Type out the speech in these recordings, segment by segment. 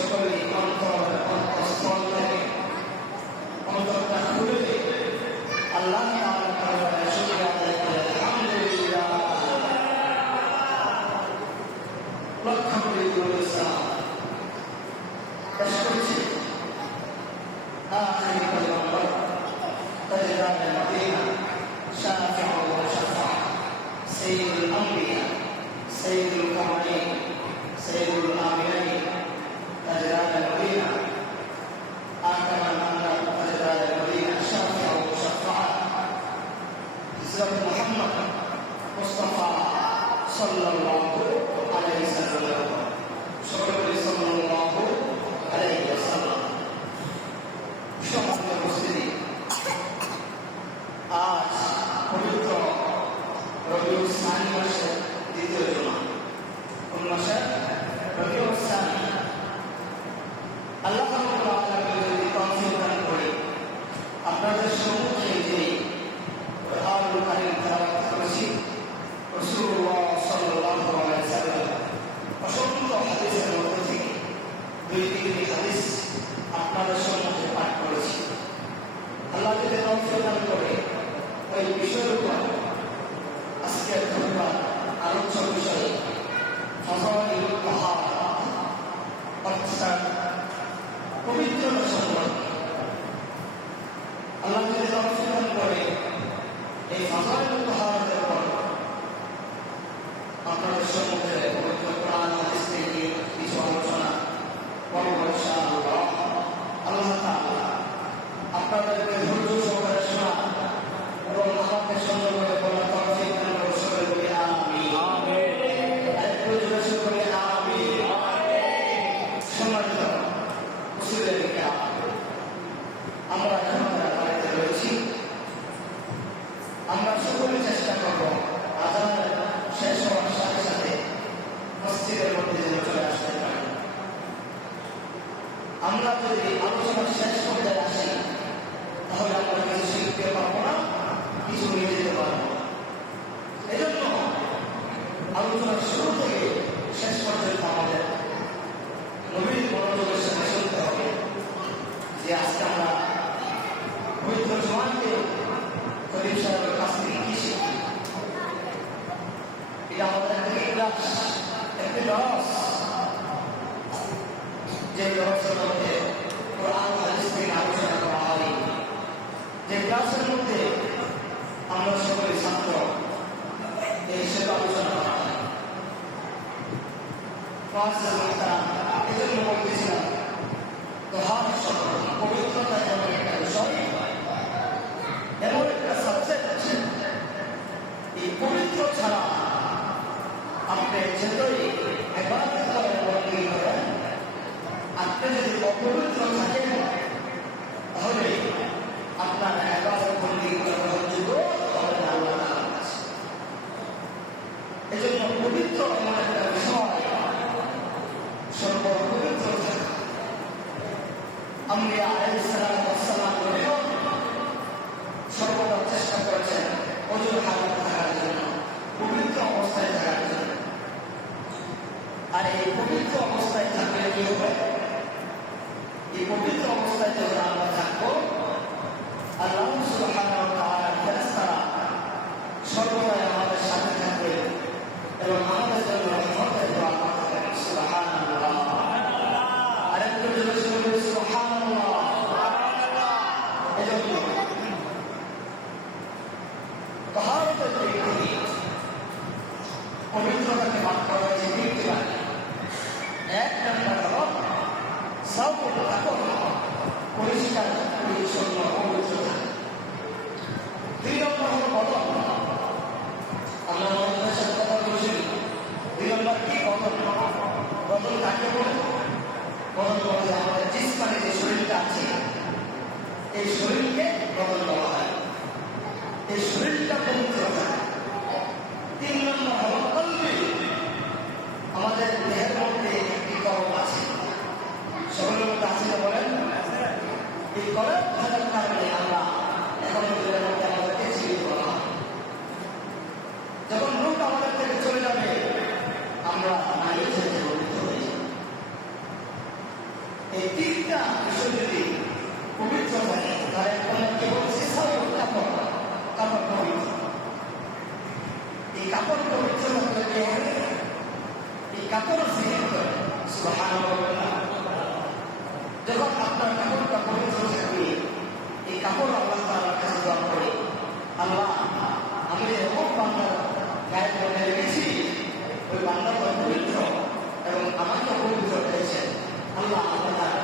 সকলেই অন্তঃস্থল থেকে অন্তরটা খুলে আল্লাহ তাআলার শুকরিয়া আদায় করে আলহামদুলিল্লাহ। লক্ষ কোটি সালাম পেশ করছি আখিরি পয়গম্বর তাজদার মদিনা শাফিউ ওয়া শাফা সাইয়্যিদুল আমবিয়া সাইয়্যিদুল কামালিন সাইয়্যিদুল আমিরাইন তাজদার মদিনা আকামান আল্লাহ তাজদার মদিনা শাফিউ ওয়া শাফা হযরত মুহাম্মদ মুস্তাফা সাল্লাল্লাহু আলাইহি ওয়াসাল্লাম সকলে সাল্লাল্লাহু আলাইহি ওয়াসাল্লাম। সম্মানিত উপস্থিতি, আজ পবিত্র রবিউল সানি মাসের দ্বিতীয় জুমা। কোন মাসে? রবিউল সানি। আল্লাহ রাব্বুল আলামিন যদি তৌফিক দান করে আপনাদের সম্মুখে যে কোরআনুল কারীম তেলাওয়াত করেছি, রাসূলুল্লাহ সাল্লাল্লাহু আলাইহি ওয়াসাল্লাম অসংখ্য হাদিসের মধ্যে থেকে দুই-তিনটি হাদিস আপনাদের সম্মুখে পাঠ করেছি। আল্লাহ যদি তৌফিক দান করে ওই বিষয়ের উপর আজকের ধন্যবাদ আলোচ্য বিষয় ফাযাইলুত তাহারা, অর্থাৎ পবিত্রতা সম্পর্কে। আল্লাহ যদি তৌফিক দান করে এই ফাযাইলুত তাহারার উপর আপনাদের সম্মুখে পবিত্র কোরআন হাদিস থেকে কিছু আলোচনা করব ইনশাআল্লাহ। আল্লাহ তাআলা আপনাদেরকে ধৈর্য সহকারে শোনা এবং আমাকে সুন্দর করে বলার তৌফিক দান করুন। সকলে বলি আমিন। আরেকটু জোরে বলি আমিন। সম্মানিত মুসলিম কিরাম, আমরা এখন বাড়িতে রয়েছি। আমরা সকলে চেষ্টা করব আযান শেষ হওয়ার সাথে সাথে মসজিদের মধ্যে যেন চলে আসতে পারি। আমরা যদি আলোচনা শেষ করতে আসি তাহলে আমরা কিছু শিখতে পারবো না, কিছু নিয়ে যেতে পারবো না। এই জন্য আলোচনার শুরু থেকে শেষ পর্যন্ত আমাদের নবীর মনোযোগের সাথে শুনতে হবে যে আজকে আমরা পবিত্র জুমাকে খলিল সাহেবের কাছ থেকে কি শিখি। এটা আমাদের একটা ক্লাস, একটা দর্স, যে দর্সের মধ্যে কোরআন হাদিস থেকে আলোচনা করা হয়, যে ক্লাসের মধ্যে আমরা সকলে ছাত্র এই হিসেবে আলোচনা করা হয়। এজন্য বলতেছিলাম তাহারা সম্পর্কে পবিত্রতা এমন একটা বিষয়, এমন একটা সাবজেক্ট, এই পবিত্র ছাড়া আপনি যতই ইবাদত করেন বন্দী করেন, আপনি যদি অপবিত্র থাকেন তাহলে আপনার ইবাদত বন্দী করার যোগ্য হবে না আল্লাহ তাআলার কাছে। এজন্য পবিত্র এমন একটা বিষয়, সর্বপবিত্র থাকা। আম্বিয়া আলাইহিস সালাম সর্বদা চেষ্টা করেছেন ওযুর হালত থাকার জন্য, পবিত্র অবস্থায় থাকার জন্য। আর এই পবিত্র অবস্থায় থাকলে কি হবে? এই পবিত্র অবস্থায় যখন আমরা থাকবো, আল্লাহ সুবহানাহু ওয়া তাআলার ফেরেশতারা সর্বদাই আমাদের সাথে থাকবে এবং আমাদের জন্য রহমতের দোয়া করতে থাকবে। সুবহানাল্লাহ। আরেকটু জোরে বলুন সুবহানাল্লাহ। এজন্য তাহারাতের দিক থেকে পবিত্রতাকে ভাগ করা হয়েছে তিনটি ভাগে। এক নম্বর হল সাউথ পরিষ্কার পরিচ্ছন্ন পবিত্র থাকে। দুই নম্বর হল বদল। আমরা আমাদের সাথে কথা বলছি, দুই নম্বর কি বদল? বদল কাকে বলে? বদল বলা যায় আমাদের জিসমানে যে শরীরটা আছে, এই শরীরকে বদল বলা হয়। এই শরীরটা পবিত্র থাকে। তিন নম্বর হল কলবি। আমাদের দেহের মধ্যে একটি কলব আছে, সকলের মধ্যে আছে না বলেন? এই কলব থাকার কারণে আমরা এখন আমাদেরকে জীবিত করা হয়। যখন রূপ আমাদের থেকে চলে যাবে আমরা নারী থেকে পবিত্র হয়ে যাব। এই তিনটা বিষয় যদি পবিত্র হয় তাহলে আমরা কেবল শিক্ষাও কাপড় কাপড় পবিত্র। এই কাপড় পবিত্র হতে কি হবে? এই কাপড় জিকির করে সুবহানাল্লাহ। যখন আপনার কাপড়টা পবিত্র থাকবে, এই কাপড় আল্লাহ তাআলার কাছে দোয়া করে, আল্লাহ আমি এমন বান্দার গায়ের মধ্যে রেখেছি, ওই বান্দাটা পবিত্র এবং আমাকে পবিত্র করেছেন। আল্লাহ আপনার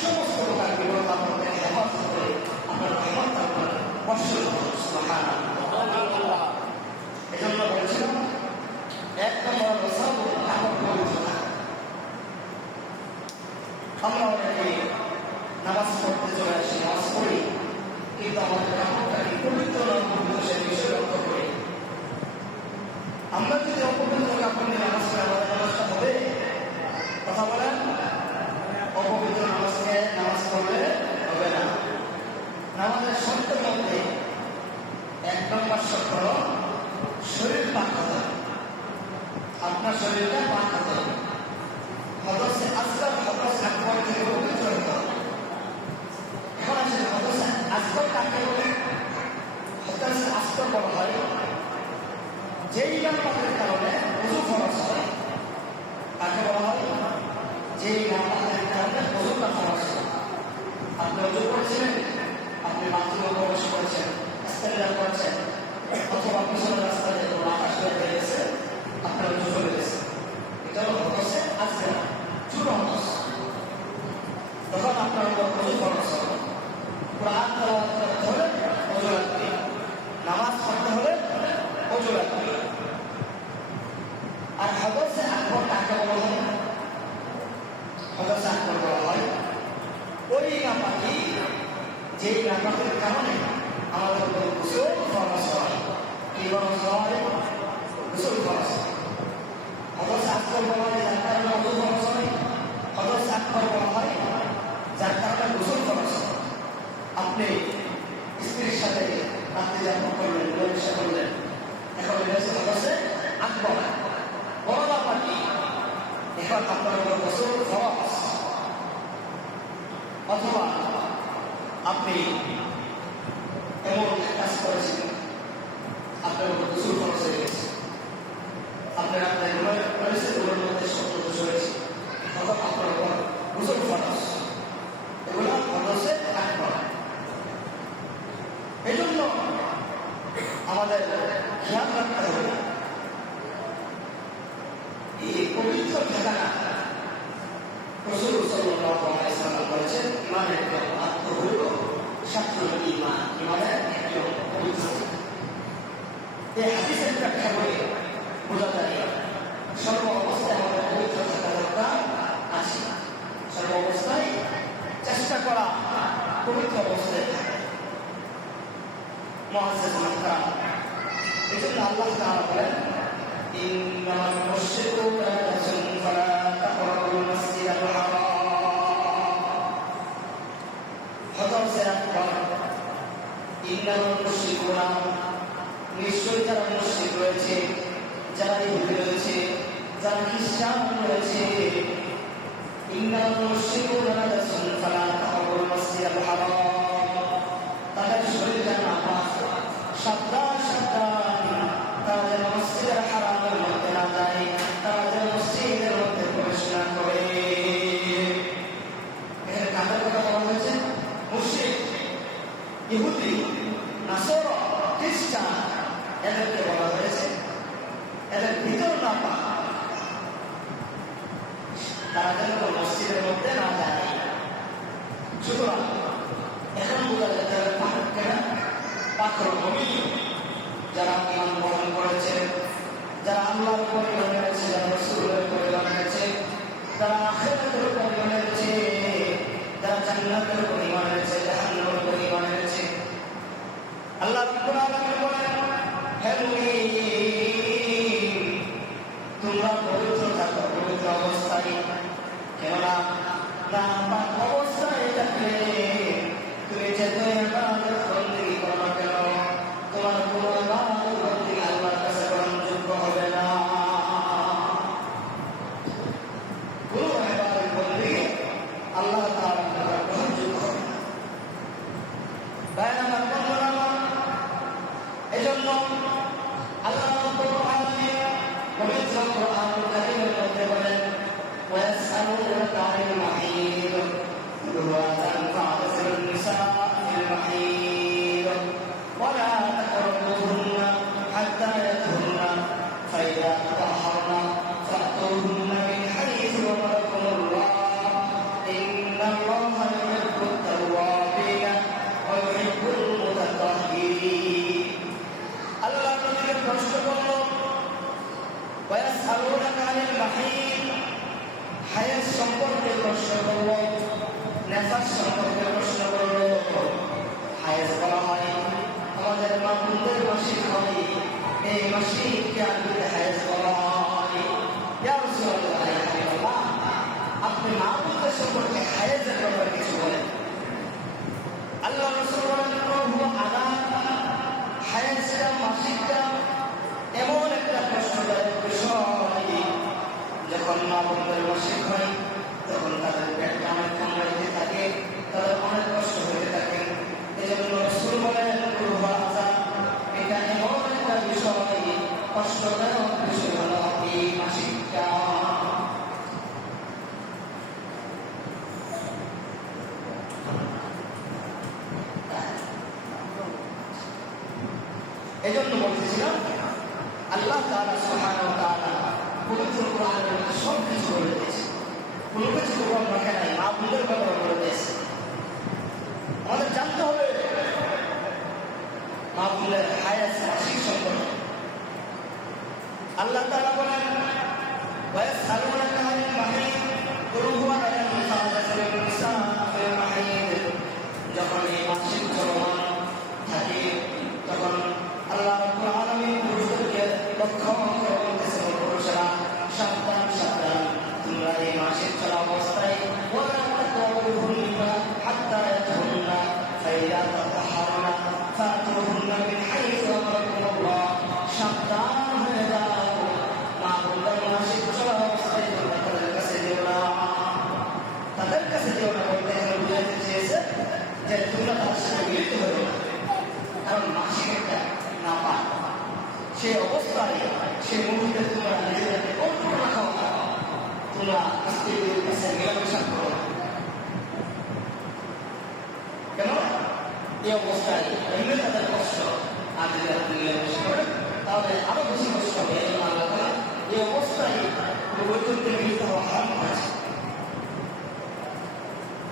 সমস্ত প্রকার বিপদ আপনাকে হেফাজত করে আপনার হেফাজত আপনার বর্ষ সুবহানাল্লাহ। এজন্য বলেছিলাম এক নম্বর কাপড় পবিত্র থাকা। আমরা অনেকে নামাজ পড়তে চলে আসি, নামাজ পড়ি, কিন্তু আমাদের কাপড়টাকে পবিত্র না পবিত্র সে বিষয় লক্ষ্য করি। আমরা যদি অপবিত্র কাপড় নিয়ে নামাজ পড়ি, আমাদের নামাজটা হবে? কথা বলেন, অপবিত্র নামাজ পড়লে হবে না। নামাজের শর্তের মধ্যে এক নম্বর শর্ত হল শরীর পাক হতে হবে। আপনার শরীরটা পাক হতে হবে। হদসে আসগর হদস আকবর থেকে পবিত্র হতে হবে। এখন আছে হদসে আসগর কাকে বলে? হদসে আসগর বলা হয় যেই নামাজের কারণে ওযু ফরজ হয়। কাকে বলা হয়? যেই নামাজের কারণে ওযুটা ফরজ হয়। আপনি ওযু করেছিলেন, আপনি বাথরুমে প্রবেশ করেছেন, ইস্তেঞ্জা করেছেন, অথবা পিছনের রাস্তায় কোনো আকাশ হয়ে গেছে, আপনার ওযু চলে গেছে, এটা হলো হদসে আসগর, ছোট হদস। তখন আপনার ওযু ফরজ হবে। কোরআন তেলাওয়াত করতে হলে ওযু লাগবে, নামাজ পড়তে হলে ওযু লাগবে। আর হদসে আকবর কাকে বলা হয়? হদসে আকবর বলা হয় ওই নাপাকি যেই নাপাকের কারণে আমাদের উপর গোসল ফরজ হয়। কি ফরজ হয়? গোসল ফরজ হয়। হদসে আকবর বলা হয় যার কারণে ওযু ফরজ হয়। হদসে আকবর বলা হয় যার কারণে গোসল ফরজ হয়। আপনি স্ত্রীর সাথে রাত্রি যাপন করলেন, ব্যবসা করলেন, এখন হদসে আকবর বড় নাপাকি, এখন আপনার উপর গোসল ফরজ। অথবা আপনি এমন কাজ করেছেন, আপনার উপর গোসল ফরজ হয়ে গেছে, আপনার আপনার গুলোর মধ্যে সত্য দোষ হয়েছে, তখন আপনার উপর গোসল ফরজ। এগুলো হদসে আকবর। এই জন্য আমাদের খেয়াল রাখতে হবে এই পবিত্র থাকা। রাসূল সাল্লাল্লাহু আলাইহি ওয়াসাল্লাম বলেছেন, ইমানের আত্মহল শাত্রুল ঈমান, ইমানের একজন পবিত্র। এই হাদিসের ব্যাখ্যা করে বোঝা যায় সর্ব অবস্থায় আমাদের পবিত্র থাকা দরকার আছে। সর্ব অবস্থায় চেষ্টা করা পবিত্র অবস্থায় থাকা। মুআজ্জিজ মাকরাম, এই জন্য আল্লাহ তাআলা বলেন, ইন্নামাল মুশরিকুনা নাজাসুন ফালা তাকরাবুল মাসজিদাল হারাম। হদসে আকবর, ইন্নামাল মুশরিকুনা, নিশ্চয়ই যারা মুশরিক রয়েছে, যারা ইহুদি রয়েছে, যারা খ্রিস্টান রয়েছে, ইন্নামাল মুশরিকুনা নাজাসুন ফালা তাকরাবুল মাসজিদাল হারাম, তাদের শরীরটা নাপাক, সাবধান সাবধান, তারা যেন মসজিদের হারামের মধ্যে না যায়, তারা যেন মসজিদের মধ্যে প্রবেশ না করে। এখানে কাদের কথা বলা হয়েছে? মুশরিক, ইহুদি, নাসারা, খ্রিস্টান, এদেরকে বলা হয়েছে। এদের ভিতর না পাক, তারা যেন মসজিদের মধ্যে না যায়। সুতরাং এখন বোঝা যায় তারা পাকেরা পাত্র নবী, যারা ঈমান গ্রহণ করেছে, যারা আল্লাহর উপর ঈমান এনেছে, যারা রাসূলের উপর ঈমান এনেছে, যারা আখিরাতের উপর ঈমান এনেছে, যারা জান্নাতের উপর ঈমান এনেছে, জাহান্নামের উপর ঈমান এনেছে। আল্লাহ রাব্বুল আলামিন বলেন, হে মুমিন, তোমরা পবিত্র থাকো, পবিত্র অবস্থায়। কেননা নাপাক অবস্থায় থাকলে তুমি যেতে ইবাদত বন্দেগী করো না কেন, তোমার কোনো ইবাদত বন্দেগী আল্লাহর কাছে গ্রহণযোগ্য হবে না। কোনো ইবাদত বন্দেগী আল্লাহ সম্পর্কে প্রশ্ন করল। হায়েজ বলা হয় আমাদের মা বোনদের মাসিক হয়, এই মাসিককে আরবিতে হায়েজ বলা হয়। ইয়া রাসূলুল্লাহ, ইয়া হাবিবাল্লাহ, আপনি মা বোনদের সম্পর্কে হায়েজের ব্যাপারে কিছু বলেন। আল্লাহ রাসূল বলেন, হায়েজটা মাসিকটা এমন একটা কষ্টদায়ক বিষয়, যখন মা বোনদের মাসিক হয় তখন তাদের পেটটা অনেক কামড়াইতে থাকে, তাদের অনেক কষ্ট হতে থাকে। এই জন্য রাসূল বলেন, এটা এমন একটা বিষয়, কষ্টদায়ক বিষয় হলো এই মাসিকটা। এই জন্য বলতেছিলাম, আল্লাহ তাআলা সুবহানাহু ওয়া তাআলা পবিত্র কোরআনের মধ্যে সব কিছু বলে দিয়েছে, কোনো কিছু প্রভাব রাখে নাই, মা বোনদের ব্যাপারে বলে দিয়েছে। আমাদের জানতে হবে মা বোনদের হায়াত মাসিক সম্পর্কে। আল্লাহ তাআলা বলেন, ওয়ায়াসআলুনাকা আনিল মাহিদ কুল হুয়া আযান ফাআতাজিলুন নিসাআ ফিল মাহিদ। যখন এই মাসিক চলমান থাকে তখন আল্লাহ রাব্বুল আলামিন পুরুষদেরকে লক্ষ্য করে বলতেছেন, পুরুষেরা সাবধান সাবধান, তোমরা এই মাসিক চলা অবস্থায় ওয়ালা তাকরাবুহুন্না হাত্তা ইয়াতহুন্না ফাইযা তাতাহহারনা ফাতুহুন্না মিন হাইসু আমারাকুমুল্লাহ। সাবধান হয়ে যাও, মা বোনদের মাসিক চলা অবস্থায় তোমরা তাদের কাছে যেও না। তাদের কাছে যেও না বলতে এখানে বুঝাতে চেয়েছে যে তোমরা তাদের সাথে মিলিত হয়ে না, কারণ মাসিক একটা না পায়, সে অবস্থায় সে মুহূর্তে তোমরা নিজেদেরকে কন্ট্রোল রাখাও না, তোমরা স্ত্রীদের কাছে মেলামেশা করো। কেন? এই অবস্থায় এমনি তাদের কষ্ট, আর যদি আপনি মেলামেশা করেন তাহলে আরো বেশি কষ্ট হবে। এই জন্য আল্লাহ তাআলা এই অবস্থায় বৈকুণ্ঠে মিলিত হওয়া হারাম করেছে।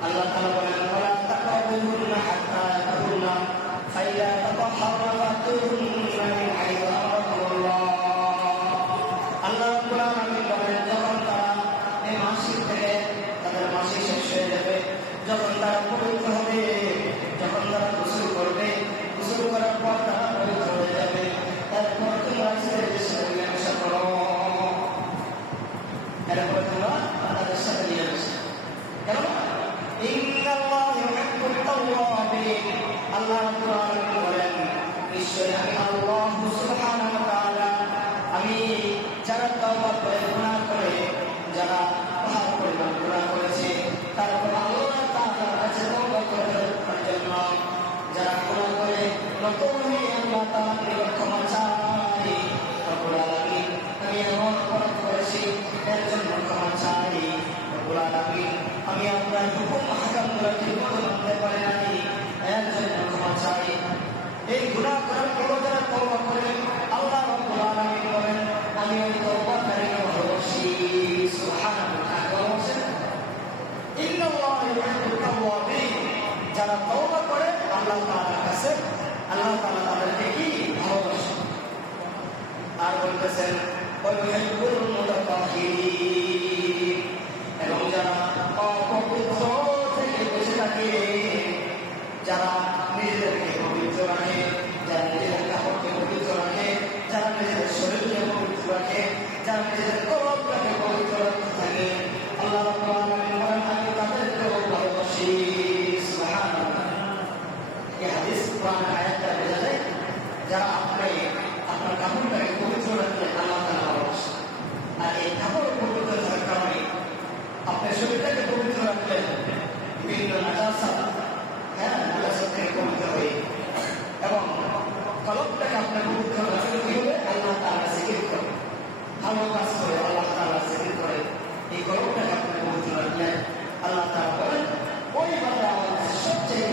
আল্লাহ তাআলা বলেন, ওয়ালা তাকরাবুহুন্না হাত্তা ইয়াতহুন্না ফাইযা তাতাহহারনা ফাতুহুন্না মিন হাইসু আমারাকুমুল্লাহ। আল্লাহ রাব্বুল আলামিন বলেন, যখন তারা এই মাসিক থেকে তাদের মাসিক শেষ হয়ে যাবে, যখন তারা পবিত্র হবে, যখন তারা গোসল করবে, গোসল করার পর তারা পবিত্র হয়ে যাবে, তারপর তোমরা স্ত্রীদের সাথে মেলামেশা করো। এরপরে তোমরা তাদের সাথে মেলামেশা কেন? ইন্নাল্লাহা ইউহিব্বুত তাওয়াবিন। আল্লাহ রাব্বুল আলামিন বলেন, নিশ্চয়ই আমি আল্লাহ সুবহানাহু ওয়া তাআলা, আমি যারা তওবা করে গুনাহ করে, যারা পাহাড় পরিমাণ গুনাহ করেছে তারপর আল্লাহ তাআলার কাছে তওবা করে তার জন্য, যারা গুনাহ করে নতুন হয়ে আল্লাহ তাআলার নিকট ক্ষমা চাই, রব্বুল আলামিন আমি এমন অপরাধ করেছি এর জন্য ক্ষমা চাই, রব্বুল আলামিন আমি আপনার হুকুম আহকামগুলো ঠিকমতো মানতে পারি নাই এর জন্য ক্ষমা চাই। এই গুনাহ করার পর যারা তওবা করে আল্লাহ রাব্বুল আলামিন বলেন, আমি ওই তওবাকারীকে ভালোবাসি। সুবহানাল্লাহ। ইন্নাল্লাহা ইউহিব্বুত তাওয়াবিন। যারা তওবা করে আল্লাহ তাআলার কাছে, আল্লাহ তাআলা তাদেরকে কি ভালোবাসেন। আর বলতেছেন, ওয়া ইউহিব্বুল মুতাতাহহিরিন। এবং যারা অপবিত্র থেকে বেঁচে থাকে, যারা নিজেদেরকে পবিত্র রাখে, যারা নিজেদের কাপড়কে পবিত্র রাখে, যারা নিজেদের শরীরকে পবিত্র রাখে, যারা নিজেদের কলবটাকে পবিত্র রাখতে থাকে, আল্লাহ রাব্বুল আলামিন বলেন, আমি তাদেরকেও ভালোবাসি। সুবহানাল্লাহ। এই হাদিস কোরআনের আয়াতটা বোঝা যায়, যারা আপনি আপনার কাপড়টাকে পবিত্র রাখলে আল্লাহ তাআলা ভালোবাসেন। আর এই কাপড় পবিত্র থাকার কারণে আপনার শরীরটাকে পবিত্র রাখলেন বিভিন্ন নাজাসাত, নাজাসাত থেকে পবিত্র হয়ে, এবং কলবটাকে আপনার পবিত্র রাখলে কি হবে? আল্লাহ তাআলা জিকির করে, ভালো কাজ করে আল্লাহ তাআলা জিকির করে, এই কলবটাকে আপনার পবিত্র রাখলেন। আল্লাহ তাআলা বলেন, ওই বান্দা আমার কাছে সবচেয়ে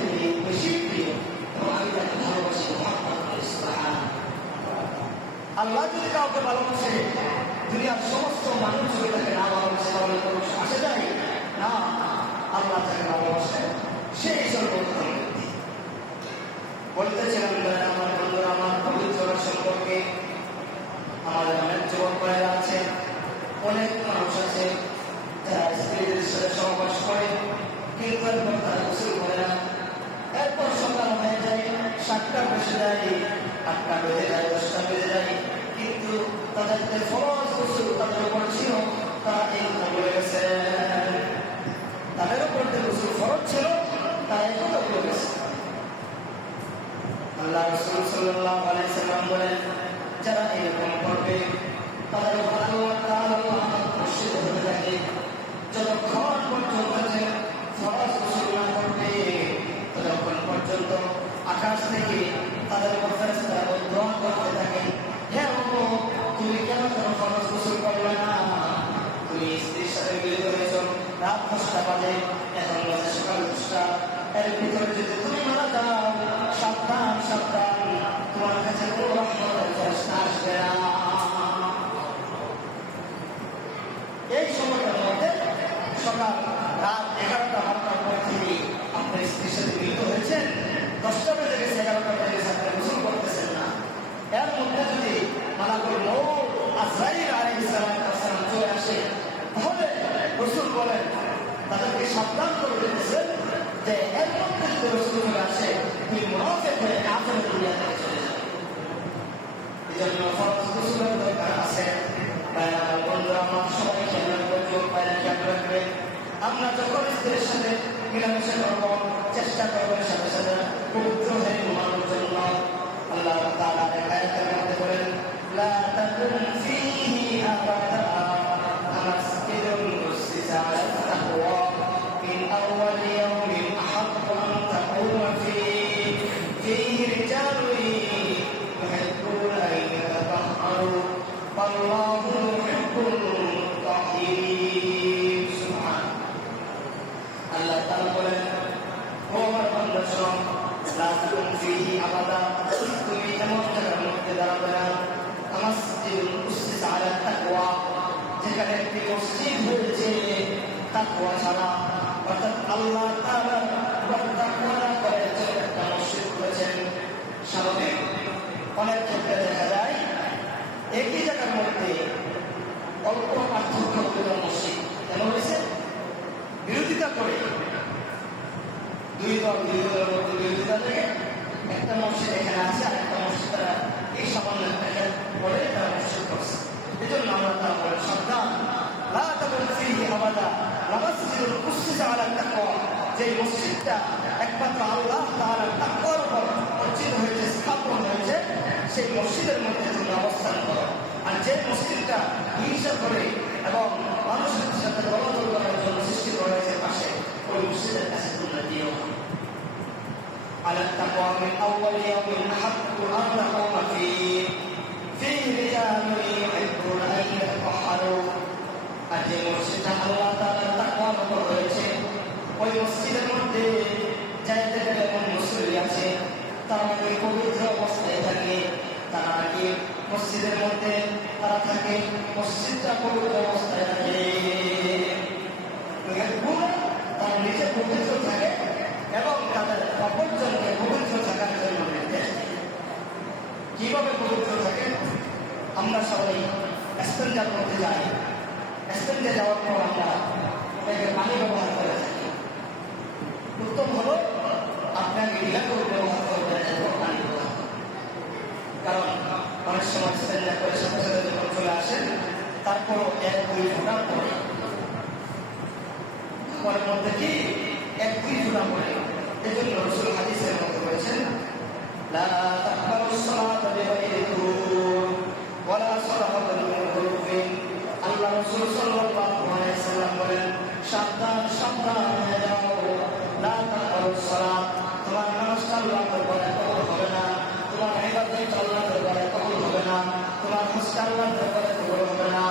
বেশি প্রিয় এবং আমি তাকে ভালোবাসি, মহব্বত করি। সুবহানাল্লাহ। আল্লাহ যদি কাউকে ভালোবাসে, দুনিয়ার সমস্ত মানুষ যদি তাকে না ভালোবাসে তাহলে কোনো আসে যায় না। আল্লাহ তাকে ভালোবাসেন, সেই সর্বোত্তম ব্যক্তি। বলতেছিলাম, আমার বন্ধুরা, আমার পবিত্রতা সম্পর্কে আমাদের অনেক যুবক ভাইরা আছে, অনেক মানুষ আছে যারা স্ত্রীদের সাথে সহবাস করে, কিন্তু তারা ছিল তারা এগুলো করেছে। আল্লাহ রাসূল সাল্লাল্লাহু আলাইহি সাল্লাম বলেন, যারা এরকম করবে তাদের ভালো মসজিদ হতে থাকে, যতক্ষণ পর্যন্ত ফরজ গোসল না করবে ততক্ষণ পর্যন্ত আকাশ থেকে তাদের ফেরেশতারা দোয়া করতে থাকে, হে আল্লাহ তুমি কেন ফরজ গোসল করলে না? তুমি স্ত্রীর সাথে মিলিত হয়েছ রাত 10টা বাজে, এখন বাজে সকাল 10টা, এর ভিতরে যদি তুমি মারা যাও সাবধান সাবধান, তোমার কাছে কোনো রহমতের ফেরেশতা আসবে না। এই সময়টার মধ্যে সকাল রাত 11টা 12টার পর থেকে আপনার স্ত্রীর সাথে মিলিত হয়েছেন, 10টা বেজে গেছে, 11টা বেজে গেছে, আপনি গোসল করতেছেন না। এর মধ্যে যদি মালাকুল মউত আজরাইল আলাইহিস সালাম চলে আসে, তাহলে রাসূল বলেন তাদেরকে সাবধান করে দিতেছেন যে এর মধ্যে যদি রাসূল চলে আসে তুমি মুনাফিক হয়ে কাফের দুনিয়াতে চলে যাবে। এই জন্য ফরজ গোসলের দরকার আছে। বন্ধুরা আমার সবাই খেয়াল রাখবে, আমরা যখন স্ত্রীর সাথে মিলামেশা করবো চেষ্টা করবো সাথে সাথে পবিত্র হয়ে ঘুমানোর জন্য। আল্লাহ তাআলা আয়াতের মধ্যে বলেন, লা তাকুন ফীহি আবাদা মাসজিদুন উসসিসা আলা তাকওয়া মিন আউওয়ালি ইয়াউমিন আহাক্কু আন তাকুমা ফীহি রিজালুন ইউহিব্বুনা আন ইয়াতাতাহহারু ওয়াল্লাহু ইউহিব্বুল মুতাহহিরিন। সুবহানাল্লাহ। আল্লাহ তাআলা বলেন, ও আমার বান্দা শোনো, লা তাকুন ফীহি আবাদা, তুমি এমন জায়গার মধ্যে দাঁড়াবে না, মাসজিদুন উসসিসা আলা তাকওয়া, যেখানে একটি মসজিদ হয়েছে তাকওয়া ছাড়া, অর্থাৎ আল্লাহ তাআলা তাকওয়া করে একটা মসজিদ করেছেন। স্বাভাবিক অনেক ক্ষেত্রে দেখা যায় একই জায়গার মধ্যে অল্প পার্থক্য মসজিদ কেন হয়েছে, বিরোধিতা করে দুই দলের মধ্যে বিরোধিতা থেকে একটা মসজিদ এখানে আছে আর একটা মসজিদ তারা এই সামান্য একটা বলে তারা মসজিদ করছে। এই জন্য আমরা তারা বলে সাবধান, লা তাকুন ফীহি আবাদা মাসজিদুন উসসিসা আলা তাকওয়া, যে মসজিদটা একমাত্র আল্লাহ তাআলার তাকওয়ার উপর মসজিদ হয়েছে, স্থাপন হয়েছে, সেই মসজিদের মধ্যে তুমি অবস্থান করো। আর যে মসজিদটা হিংসা করে এবং মানুষের সাথে গলদল করার জন্য সৃষ্টি করা হয়েছে পাশে, ওই মসজিদের কাছে তোমরা দিও। আলা তাকওয়া মিন আউওয়ালি ইয়াউমিন আহাক্কু আন তাকুমা ফীহি রিজালুন ইউহিব্বুনা আন ইয়াতাহহারু, আর যে মসজিদটা আল্লাহ তাআলার তাকওয়ার উপর হয়েছে, ওই মসজিদের মধ্যে যাইতে গেলে এমন মুসল্লি আছে তারা নাকি পবিত্র অবস্থায় থাকে, তারা নাকি মসজিদের মধ্যে তারা থাকে, মসজিদটা পবিত্র অবস্থায় থাকে, তারা নিজে পবিত্র থাকে এবং তাদের অপরজনকে পবিত্র থাকার জন্য নির্দেশ দেয়। কিভাবে পবিত্র থাকে? আমরা সবাই এক্সপেঞ্জার করতে যাই, এক্সপেঞ্জে যাওয়ার পর আমরা পানি ব্যবহার করে থাকি। উত্তম হলো আপনাকে রিলাক্স ব্যবহার করবেন এবং পানি ব্যবহার করবেন, কারণ অনেক সময় এক্সপেঞ্জার করে সাথে সাথে যখন চলে আসেন তারপরও 1-2 ফোঁটা পড়ে, পরের মধ্যে কি 1-2 ফোঁটা পড়ে। এই জন্য রাসূল হাদিসের মধ্যে বলেছেন, লা তাকবালুস সালাতা বিগাইরি তুহুর ওয়ালা সালাতান মিন গুরুফিন। আল্লাহ রাসূল সাল্লাল্লাহু আলাইহি ওয়াসাল্লাম বলেন, সাবধান সাবধান হয়ে যাও, লা তাকবালুস সালাত, তোমার নামাজটা আল্লাহর দরবারে কবুল হবে না, তোমার ইবাদত আল্লাহর দরবারে কবুল হবে না, তোমার হজ আল্লাহর দরবারে কবুল হবে না,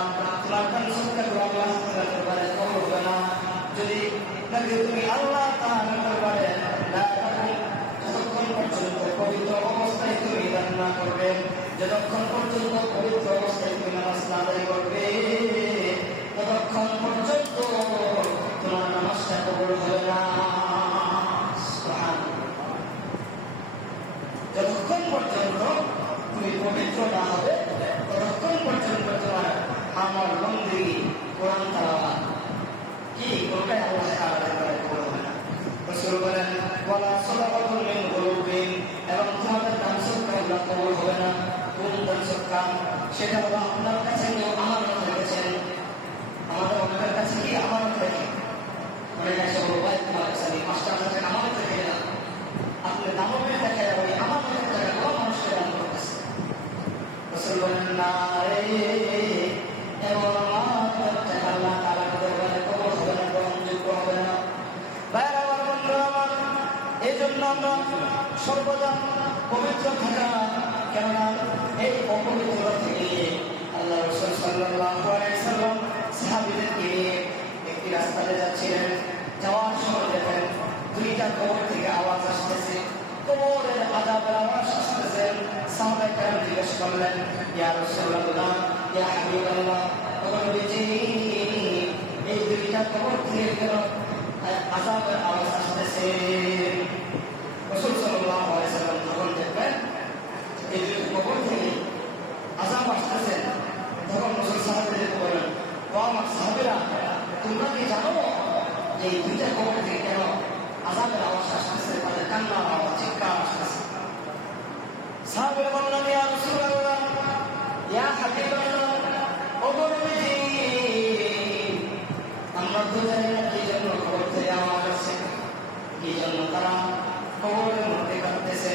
তোমার দান সদকা আল্লাহর দরবারে কবুল হবে না। যদি নাকি তুমি আল্লাহ তাআলার দরবারে লা তাকুন, যতক্ষণ পর্যন্ত পবিত্র অবস্থায় তুমি দান না করবে, যতক্ষণ পর্যন্ত পবিত্র অবস্থায় তুমি নামাজ না আদায় করবে, ততক্ষণ পর্যন্ত তোমার নামাজটা কবুল হবে না। যতক্ষণ পর্যন্ত তুমি পবিত্র না হবে ততক্ষণ পর্যন্ত তোমার আমল বন্দেগী কোরআন তেলাওয়াত কি কোনটাই আল্লাহ তাআলার দরবারে কবুল হবে না। রাসূল বলেন, ওয়ালা সাদাকাতুন মিন গুরুবিন, এবং তোমাদের দান সদকা আল্লাহ কবুল হবে না। কোন দান সদকা? সেটা হলো আপনার কাছে কেউ আমানত রেখেছেন, আমাদের অনেকের কাছে কি আমানত রেখে অনেক এসে বলবো, ভাই তোমার কাছে আমি 5টা আমরা সর্বদা পবিত্র থাকা, কেননা এই অপবিত্রতা থেকে আল্লাহ রাসূল সাল্লাল্লাহু আলাইহি ওয়াসাল্লাম সাহাবীদেরকে একটি রাস্তাতে যাচ্ছিলেন। যাওয়ার সময় দেখেন দুইটা কবর থেকে আওয়াজ আসতেছে, কবরের আযাবের আওয়াজ আসতেছে। সাহাবায়ে কেরাম জিজ্ঞেস করলেন, ইয়া রাসূলুল্লাহ, ইয়া হাবিবাল্লাহ, ও নবীজি, এই দুইটা কবর থেকে কেন আযাবের আওয়াজ আসতেছে? রাসূল সাল্লাল্লাহু আলাইহি ওয়াসাল্লাম যখন দেখলেন এই দুইটা কবর থেকে আযাব আসতেছে, তখন রাসূল সাহাবাদেরকে বললেন, ও আমার সাহাবীরা, তোমরা কি জানো এই দুইটা কবর থেকে কেন আযাবের আওয়াজ আসতেছে? তাদের কান্নার আওয়াজ, চিৎকার আসতেছে। সাহাবীরা বললেন, ইয়া রাসূলুল্লাহ, ইয়া হাবিবাল্লাহ, ও নবীজি, আমরা তো জানি না কি জন্য কবর থেকে আওয়াজ আসছে, কি জন্য তারা কবরের মধ্যে কাঁদতেছে।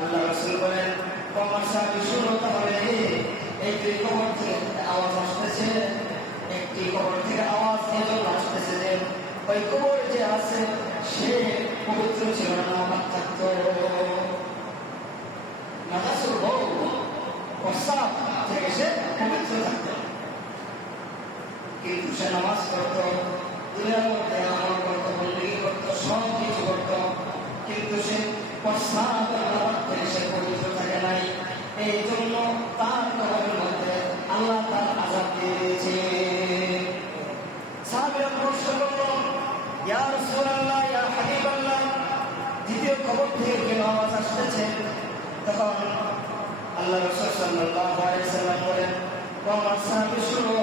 আল্লাহ রাসূল বলেন, ও আমার সাহাবী, শুনো তাহলে, এই দুই কবর থেকে আওয়াজ আসতেছে, একটি কবর থেকে আওয়াজ এজন্য আসতেছে যে ওই কবর যে আছে সে পবিত্র ছিল না, নাপাক থাকতো, নাজাসুল বাউল প্রস্রাব থেকে সে পবিত্র থাকতো, কিন্তু সে নামাজ পড়তো, দুনিয়ার মধ্যে আমল করতো, বন্দেগী করতো, সব কিছু করতো, কিন্তু সে প্রস্রাব থেকে সে পবিত্র থাকে নাই। এই জন্য তার কবরের মধ্যে আল্লাহ তার আযাব দিয়েছে। সাহাবীরা প্রশ্ন করল, ইয়া রাসূলুল্লাহ, ইয়া হাবিবাল্লাহ, দ্বিতীয় কবর থেকে কেন আওয়াজ আসতেছে? তখন আল্লাহ রাসূল সাল্লাল্লাহু আলাইহি ওয়াসাল্লাম বলেন, ও আমার সাহাবী, শুনো,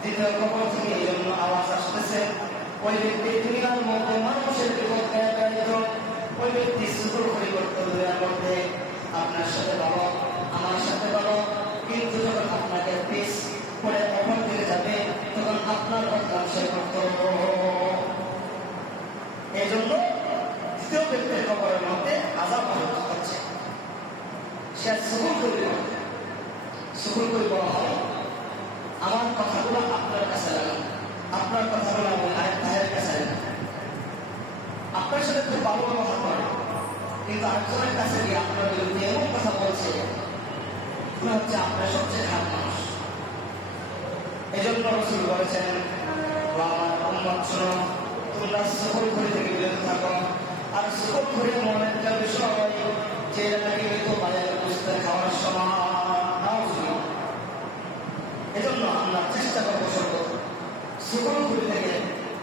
দ্বিতীয় কবর থেকে এই জন্য আওয়াজ আসতেছে, ওই ব্যক্তি দুনিয়ার মধ্যে মানুষের বিপক্ষে একান্ত, ওই ব্যক্তি শুকর পরিবর্তন দুনিয়ার মধ্যে আপনার সাথে বলো, আমার সাথে বলো, কিন্তু যখন আপনাকে পিস করে অপর দিকে যাবে তখন আপনার বদনাম সে করত। এই জন্য দ্বিতীয় ব্যক্তির কবরের মধ্যে আযাব হচ্ছে, সে শুকর করিব, শুকর করিব হয় আমার কথাগুলো আপনার কাছে লাগান, আপনার কথাগুলো আমি আরেক ভাইয়ের কাছে লাগান। আপনার সাথে খুব ভালো ব্যবহার করে, কিন্তু আরেকজনের কাছে গিয়ে আপনার বিরুদ্ধে এমন কথা বলছে, মনে হচ্ছে আপনার সবচেয়ে খারাপ মানুষ। এই জন্য রাসূল বলেছেন, আমার উম্মত শোনো, তোমরা শুকর করে থেকে বিরত থাকো। আর শুকর করে মনে একটা বিষয় যে নাকি মৃত্যু বাজারে বুঝতে খাওয়ার সময়। এজন্য আমরা চেষ্টা করবো সর্ব শুকর করে থেকে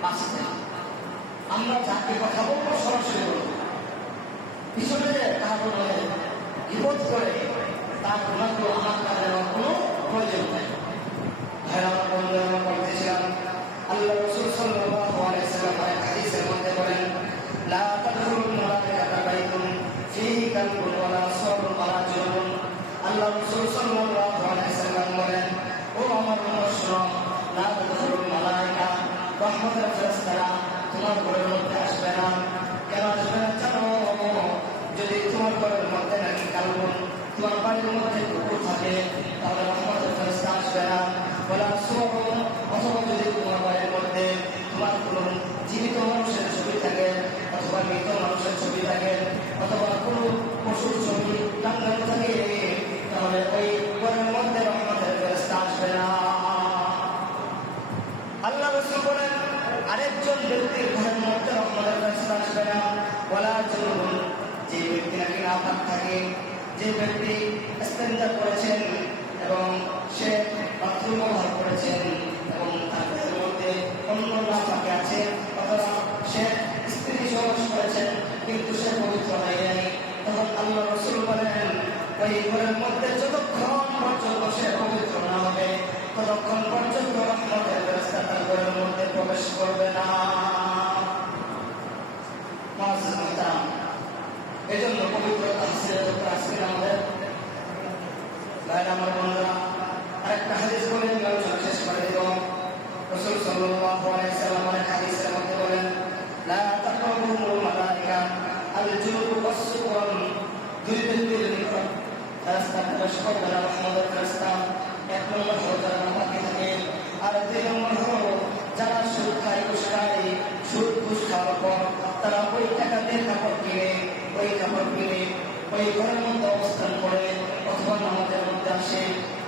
বাঁচতে। আমরা যাকে কথা বলবো সরাসরি বলবো, পিছনে যে কাহার বিপদ করে তার গুণাগুলো আমার কাছে নেওয়ার কোনো প্রয়োজন নেই। ভাইরা আমার বন্ধু, আমরা বলতেছিলাম, আল্লাহ রাসূল সাল্লাল্লাহু আলাইহি ওয়াসাল্লাম হাদিসের মধ্যে বলেন, লা তাদখুলুল মালাইকাতা বাইতুন ফীহি কালবুন ওয়ালা সাবরুন ওয়ালা জুনুন। আল্লাহ রাসূল সাল্লাল্লাহু আলাইহি ওয়াসাল্লাম বলেন, ও আমার উম্মত শোনো, লা তাদখুলুল মালাইকা, রহমতের ফেরেশতারা তোমার ঘরের মধ্যে আসবে না। কেন আসবে না জানো? যদি তোমার ঘরের মধ্যে নাকি কালবুন, তোমার বাড়ির মধ্যে কুকুর থাকে, তাহলে রহমতের ফেরেশতা আসবে না। ওয়ালা সাবরুন, অথবা যদি তোমার বাড়ির মধ্যে তোমার কোনো জীবিত মানুষের ছবি থাকে, অথবা মৃত মানুষের ছবি থাকে, অথবা কোনো পশুর ছবি টাঙ্গানো থাকে, তাহলে ওই ঘরের মধ্যে রহমতের ফেরেশতা আসবে না। আল্লাহ রাসূল বলেন, আরেকজন ব্যক্তির ঘরের মধ্যে রহমতের ফেরেশতা আসবে না। ওয়ালা জুনুন, যে ব্যক্তি নাকি নাপাক থাকে, যে ব্যক্তি ইস্তেঞ্জা করেছেন এবং সে বাথরুম ব্যবহার করেছেন এবং তার মধ্যে অন্য নাপাকে আছে, অথবা সে স্ত্রী সহবাস করেছেন কিন্তু সে পবিত্র হয় নাই, তখন আল্লাহ রাসূল বলেন, ওই ঘরের মধ্যে যতক্ষণ পর্যন্ত সে পবিত্র না হবে ততক্ষণ পর্যন্ত রহমতের ফেরেশতা তার ঘরের মধ্যে প্রবেশ করবে না। এই জন্য পবিত্রতা হাসিলের দরকার আজকে আমাদের। ভাইরা আমার বন্ধুরা, আরেকটা হাদিস বলে আলোচনা শেষ করে দিব। রাসূল সাল্লাল্লাহু আলাইহি ওয়াসাল্লাম হাদিসের মধ্যে বলেন, লা তাকরাবুল মালাইকা আল জুনুব ওয়াস সুকর। দুই ব্যক্তির নিকট ফেরেশতা প্রবেশ করবে না, রহমতের ফেরেশতা। এক নম্বর হলো যারা নাপাকে থাকে, আর দুই নম্বর হলো যারা সুদ খায়, ঘুষ খায়। সুদ ঘুষ খাওয়ার পর তারা ওই টাকা দিয়ে কাপড় কিনে ওই কাপড় কিনে ওই ঘরের মধ্যে অবস্থান করে অথবা নামাজের মধ্যে আসে,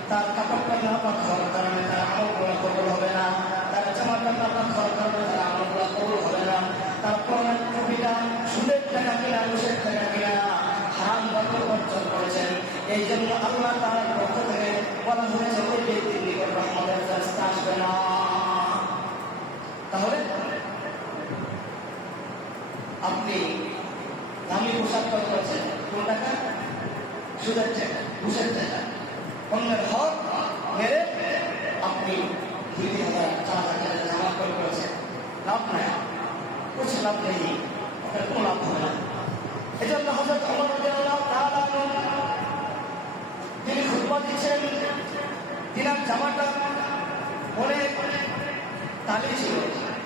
তার কাপড়টা নাপাক হওয়ার কারণে তার আমলগুলো কবুল হবে না, তার জামাটা নাপাক হওয়ার কারণে তার আমলগুলো কবুল হবে না, তার পরনের টুপিটা সুদের টাকা কিনা ঘুষের টাকা কিনা হারাম বরকত অর্জন করেছেন। এই জন্য আল্লাহ তাআলার পক্ষ থেকে বলা হয়েছে ওই ব্যক্তির নিকট রহমতের ফেরেশতা আসবে না। তাহলে আপনি দামি পোশাক করেছেন, কোন টাকা? সুদের টাকা, ঘুষের টাকা, অন্যের হক মেরে আপনি 2,000-4,000 জামা করেছেন, লাভ নাই, কুছ লাভ নেই, আপনার কোনো লাভ হবে না। এজন্য হযরত ওমর রাদিয়াল্লাহু তাআলা তিনি খুতবা দিচ্ছেন, তিনার জামাটা অনেক তালি ছিল।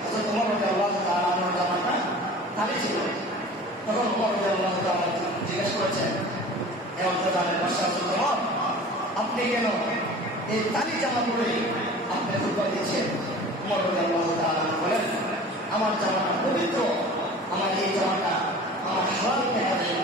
হযরত ওমর রাদিয়াল্লাহু তাআলা জামাটা তালি ছিল। তখন ওমর রাদিয়াল্লাহু তাআলা জিজ্ঞেস করেছেন, হে আল্লাহর বাদশা ওমর, আপনি কেন এই তালি জামা পরে আপনি খুতবা দিচ্ছেন? ওমর রাদিয়াল্লাহু তাআলা বলেন, আমার জামাটা পবিত্র, আমার এই জামাটা আমার হালাল টাকা দিয়ে